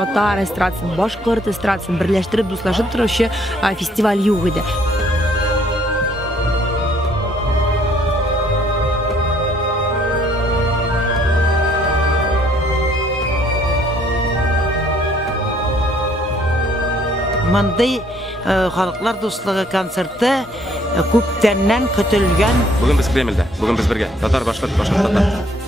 татар эстрадасын, башкорт эстрадасын берләштереп, дуслашып торучы фестиваль юк иде. Мындай халыклар дуслыгы концерты күптәннән көтелгән. Бүген без Кремльдә, бүген без бергә. Татар, башкорт, татар.